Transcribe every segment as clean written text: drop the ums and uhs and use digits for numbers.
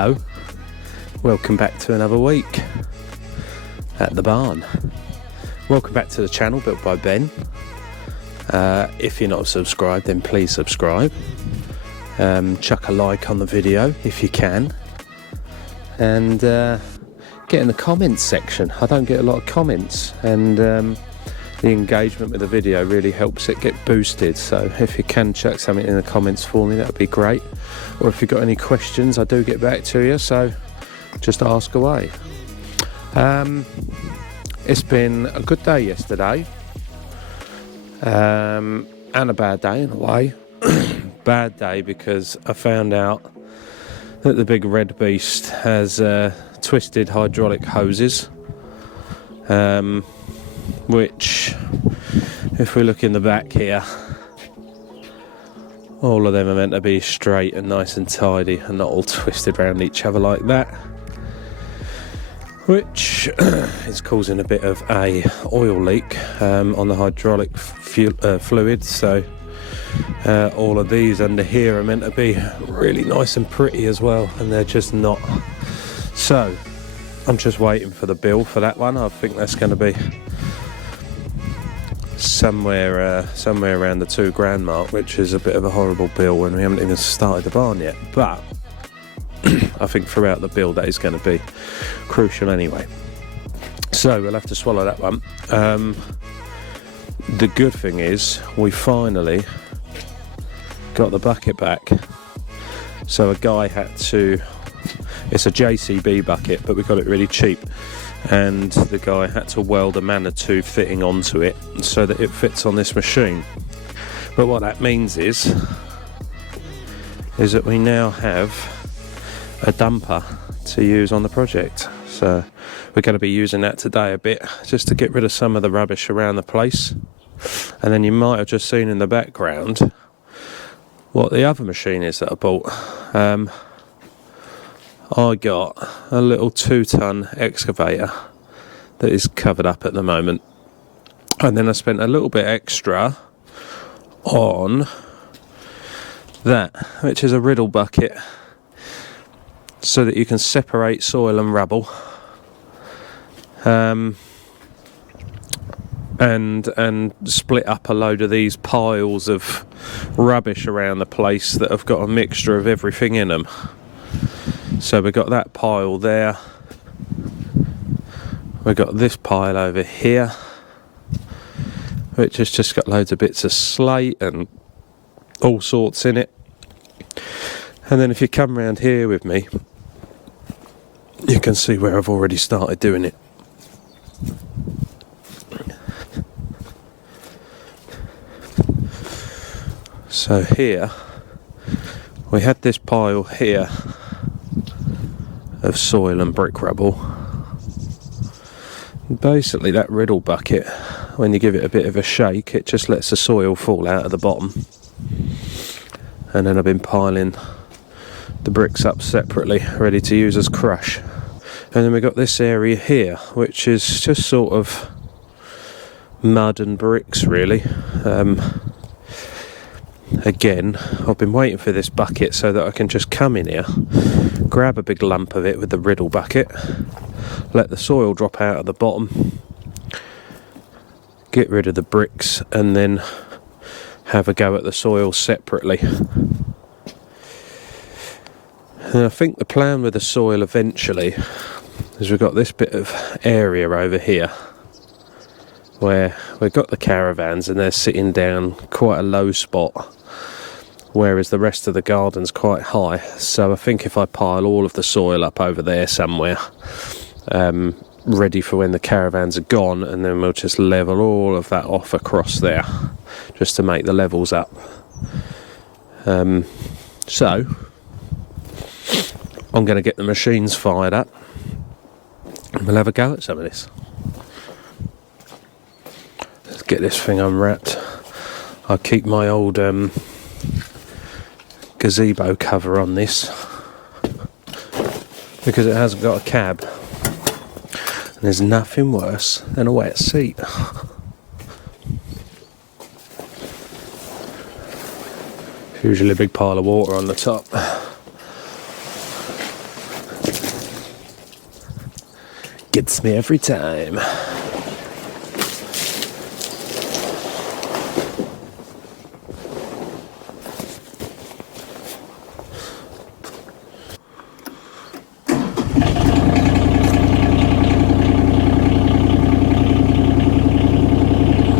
Hello, welcome back to another week at the barn. Welcome back to the channel built by Ben. If you're not subscribed, then please subscribe. Chuck a like on the video if you can, and get in the comments section. I don't get a lot of comments, and the engagement with the video really helps it get boosted. So if you can chuck something in the comments for me, that would be great. Or if you've got any questions, I do get back to you, so just ask away. It's been a good day yesterday, and a bad day in a way. Bad day because I found out that the big red beast has twisted hydraulic hoses, which, if we look in the back here, all of them are meant to be straight and nice and tidy and not all twisted around each other like that, which is causing a bit of a oil leak on the hydraulic fluid. So all of these under here are meant to be really nice and pretty as well, and they're just not. So I'm just waiting for the bill for that one. I think that's going to be somewhere around the £2,000 mark, which is a bit of a horrible bill when we haven't even started the barn yet. But I think throughout the bill that is going to be crucial anyway. So we'll have to swallow that one. The good thing is we finally got the bucket back. So a guy had to, it's a JCB bucket, but we got it really cheap, and the guy had to weld a Manitou fitting onto it so that it fits on this machine. But what that means is that we now have a dumper to use on the project. So we're going to be using that today a bit, just to get rid of some of the rubbish around the place. And then you might have just seen in the background what the other machine is that I bought. I got a little 2-ton excavator that is covered up at the moment, and then I spent a little bit extra on that, which is a riddle bucket, so that you can separate soil and rubble, and split up a load of these piles of rubbish around the place that have got a mixture of everything in them. So we got that pile there, we got this pile over here, which has just got loads of bits of slate and all sorts in it. And then if you come round here with me, you can see where I've already started doing it. So here we had this pile here of soil and brick rubble. Basically that riddle bucket, when you give it a bit of a shake, it just lets the soil fall out of the bottom. And then I've been piling the bricks up separately, ready to use as crush. And then we've got this area here, which is just sort of mud and bricks really. Again, I've been waiting for this bucket so that I can just come in here, grab a big lump of it with the riddle bucket, let the soil drop out of the bottom, get rid of the bricks, and then have a go at the soil separately. And I think the plan with the soil eventually is we've got this bit of area over here where we've got the caravans and they're sitting down quite a low spot, whereas the rest of the garden's quite high. So I think if I pile all of the soil up over there somewhere, ready for when the caravans are gone, and then we'll just level all of that off across there just to make the levels up. So I'm going to get the machines fired up and we'll have a go at some of this. Let's get this thing unwrapped. I'll keep my old gazebo cover on this because it hasn't got a cab, and there's nothing worse than a wet seat. Usually a big pile of water on the top. Gets me every time.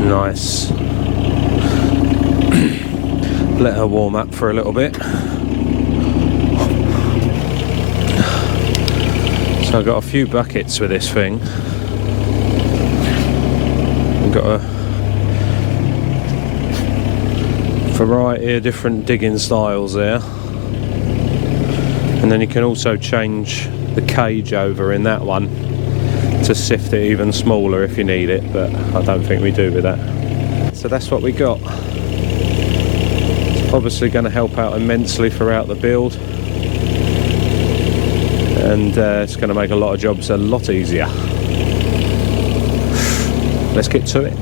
Nice. Let her warm up for a little bit. So I've got a few buckets with this thing. I've got a variety of different digging styles there. And then you can also change the cage over in that one to sift it even smaller if you need it, but I don't think we do with that. So that's what we got. It's obviously going to help out immensely throughout the build. And it's going to make a lot of jobs a lot easier. Let's get to it.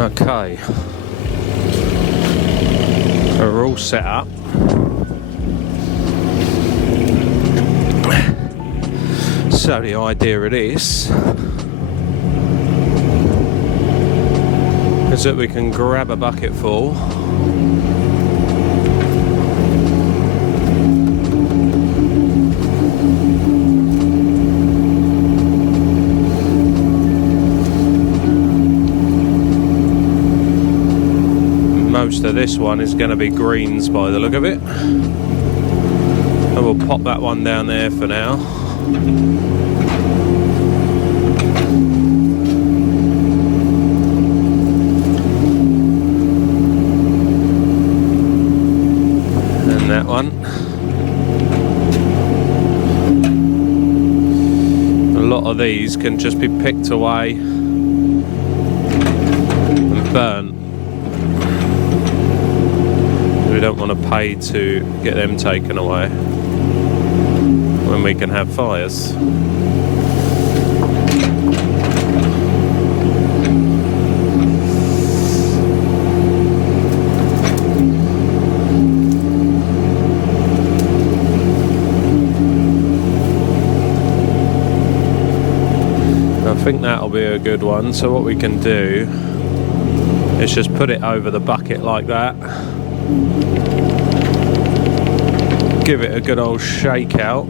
Okay, we're all set up. So the idea of this is that we can grab a bucket full most of this one is going to be greens by the look of it, and we'll pop that one down there for now. And that one. A lot of these can just be picked away and burnt. We don't want to pay to get them taken away when we can have fires. I think that'll be a good one. So what we can do is just put it over the bucket like that. Give it a good old shake out.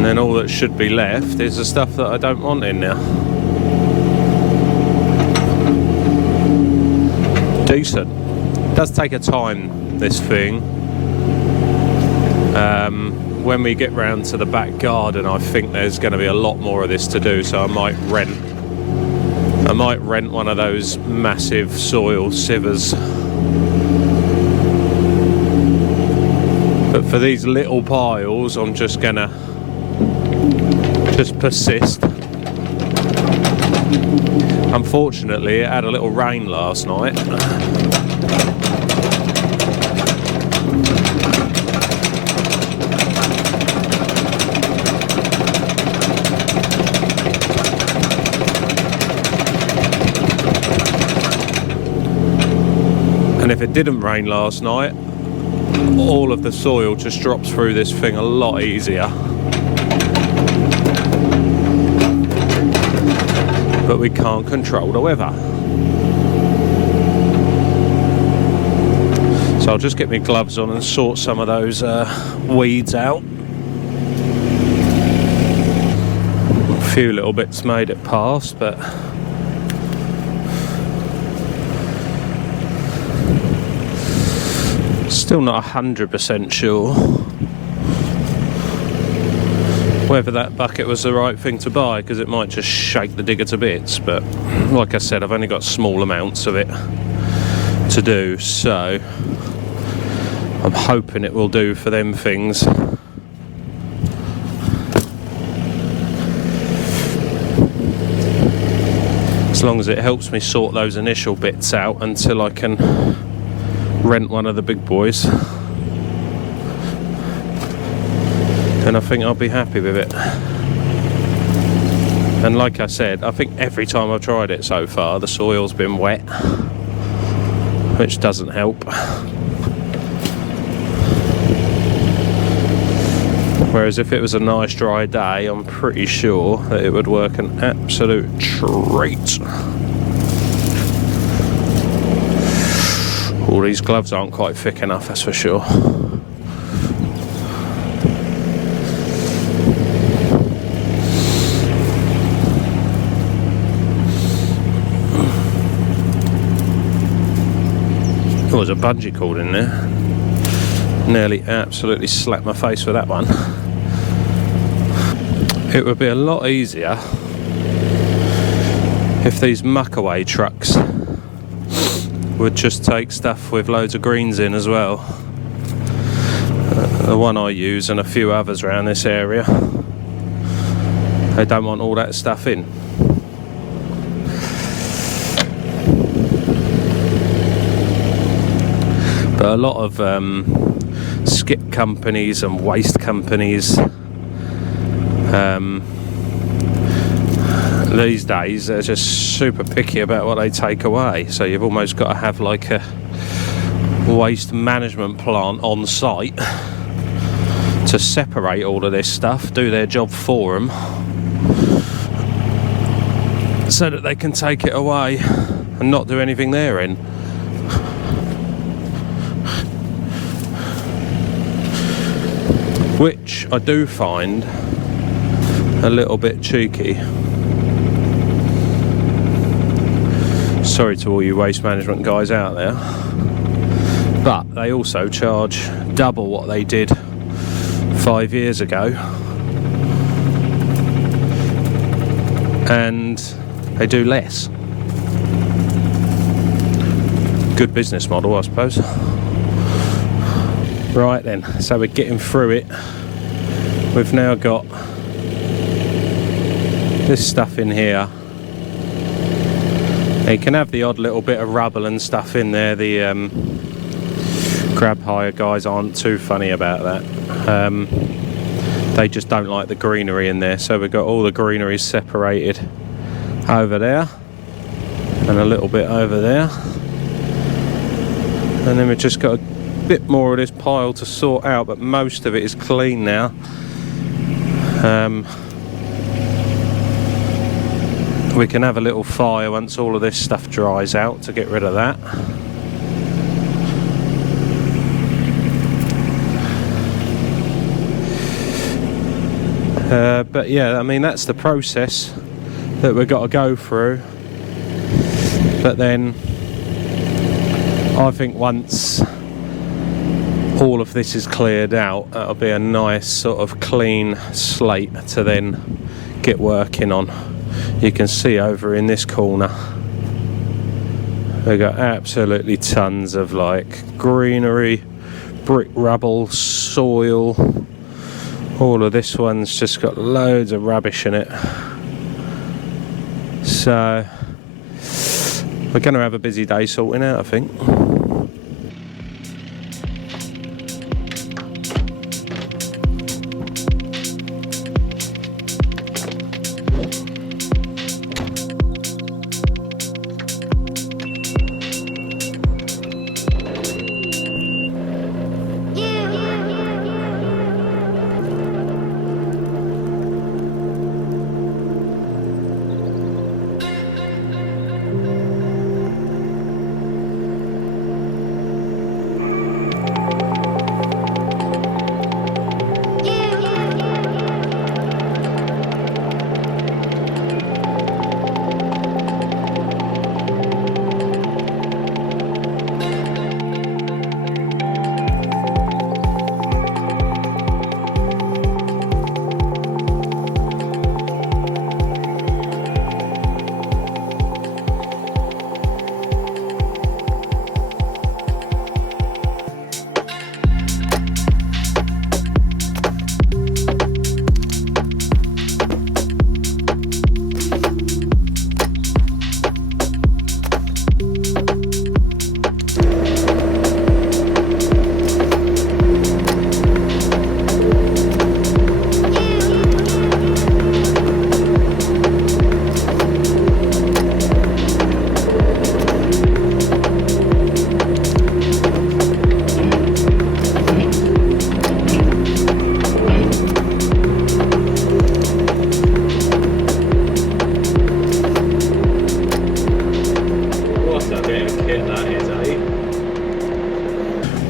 And all that should be left is the stuff that I don't want in there. Decent. It does take a time, this thing. When we get round to the back garden, I think there's going to be a lot more of this to do, so I might rent one of those massive soil sievers But for these little piles, I'm just gonna persist. Unfortunately, it had a little rain last night. And if it didn't rain last night, all of the soil just drops through this thing a lot easier. But we can't control the weather. So I'll just get my gloves on and sort some of those weeds out. A few little bits made it past, but still not 100% sure whether that bucket was the right thing to buy, because it might just shake the digger to bits. But like I said, I've only got small amounts of it to do, so I'm hoping it will do for them things. As long as it helps me sort those initial bits out until I can rent one of the big boys, then I think I'll be happy with it. And like I said, I think every time I've tried it so far, the soil's been wet, which doesn't help. Whereas if it was a nice dry day, I'm pretty sure that it would work an absolute treat. All these gloves aren't quite thick enough, that's for sure. There was a bungee cord in there. Nearly absolutely slapped my face with that one. It would be a lot easier if these muckaway trucks would just take stuff with loads of greens in as well. The one I use and a few others around this area, they don't want all that stuff in. But a lot of skip companies and waste companies these days, they're just super picky about what they take away. So you've almost got to have like a waste management plant on site to separate all of this stuff, do their job for them, so that they can take it away and not do anything there in. Which I do find a little bit cheeky. Sorry to all you waste management guys out there, but they also charge double what they did 5 years ago, and they do less. Good business model, I suppose. Right then, so we're getting through it. We've now got this stuff in here. You can have the odd little bit of rubble and stuff in there. The grab hire guys aren't too funny about that. They just don't like the greenery in there. So we've got all the greenery separated over there and a little bit over there. And then we've just got a bit more of this pile to sort out, but most of it is clean now. We can have a little fire once all of this stuff dries out to get rid of that. But yeah, I mean, that's the process that we've got to go through. But then I think once all of this is cleared out, that'll be a nice sort of clean slate to then get working on. You can see over in this corner we've got absolutely tons of like greenery, brick rubble, soil. All of this one's just got loads of rubbish in it. So we're going to have a busy day sorting out, I think.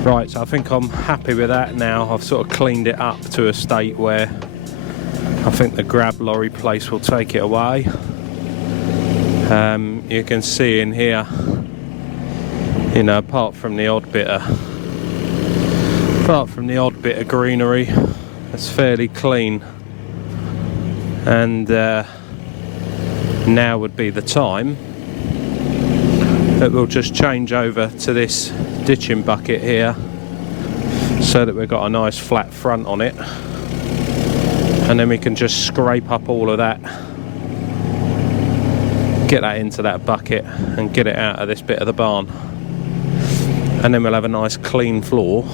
Right, so I think I'm happy with that now. I've sort of cleaned it up to a state where I think the grab lorry place will take it away. You can see in here, you know, apart from the odd bit of greenery, it's fairly clean. And now would be the time that we'll just change over to this ditching bucket here, so that we've got a nice flat front on it, and then we can just scrape up all of that, get that into that bucket and get it out of this bit of the barn, and then we'll have a nice clean floor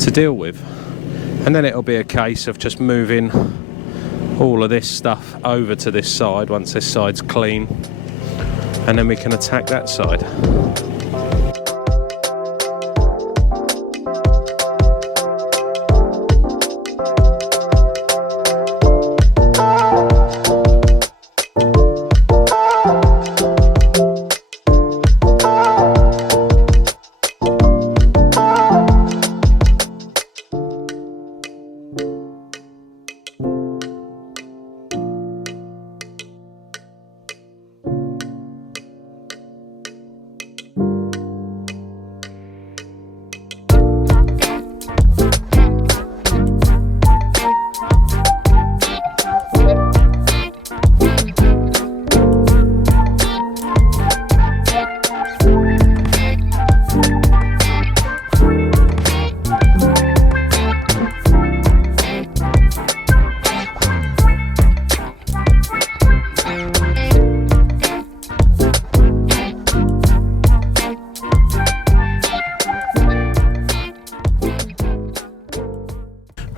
to deal with. And then it'll be a case of just moving all of this stuff over to this side once this side's clean, and then we can attack that side.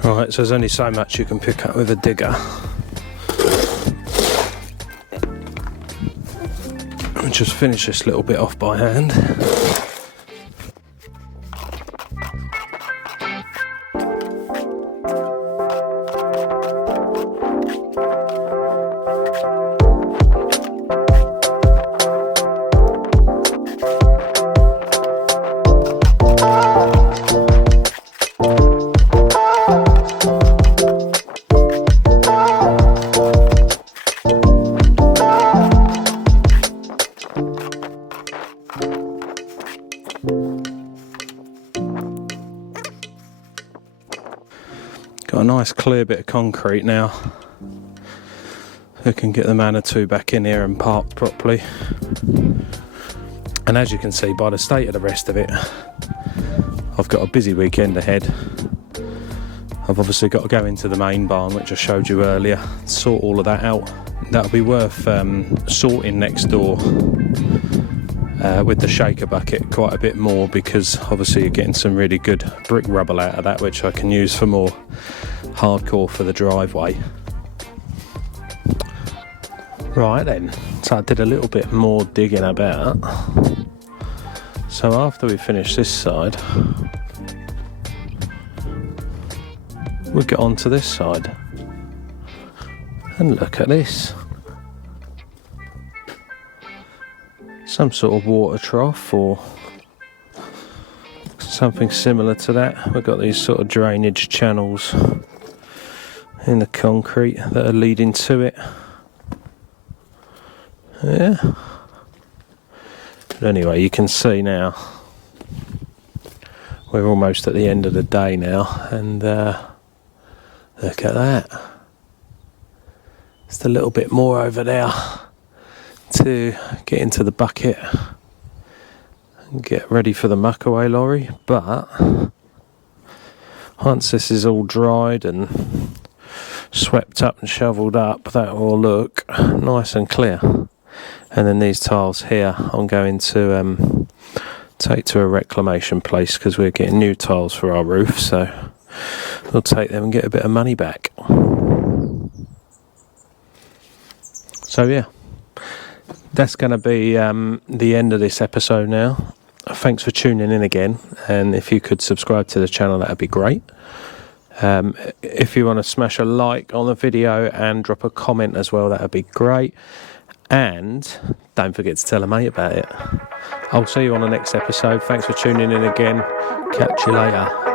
Right, so there's only so much you can pick up with a digger. I'll just finish this little bit off by hand. Got a nice clear bit of concrete now. We can get the Manitou back in here and parked properly. And as you can see by the state of the rest of it, I've got a busy weekend ahead. I've obviously got to go into the main barn, which I showed you earlier, sort all of that out. That'll be worth sorting next door with the shaker bucket quite a bit more, because obviously you're getting some really good brick rubble out of that, which I can use for more hardcore for the driveway. Right then, so I did a little bit more digging about. So after we finish this side, we'll get on to this side. And look at this. Some sort of water trough or something similar to that. We've got these sort of drainage channels in the concrete that are leading to it. Yeah. But anyway, you can see now we're almost at the end of the day now, and look at that. Just a little bit more over there to get into the bucket and get ready for the muckaway lorry. But once this is all dried and swept up and shovelled up, that will look nice and clear. And then these tiles here I'm going to take to a reclamation place, because we're getting new tiles for our roof, so we'll take them and get a bit of money back. So yeah, that's going to be the end of this episode now. Thanks for tuning in again, and if you could subscribe to the channel, that would be great. If you want to smash a like on the video and drop a comment as well, that would be great. And don't forget to tell a mate about it. I'll see you on the next episode. Thanks for tuning in again. Catch you later.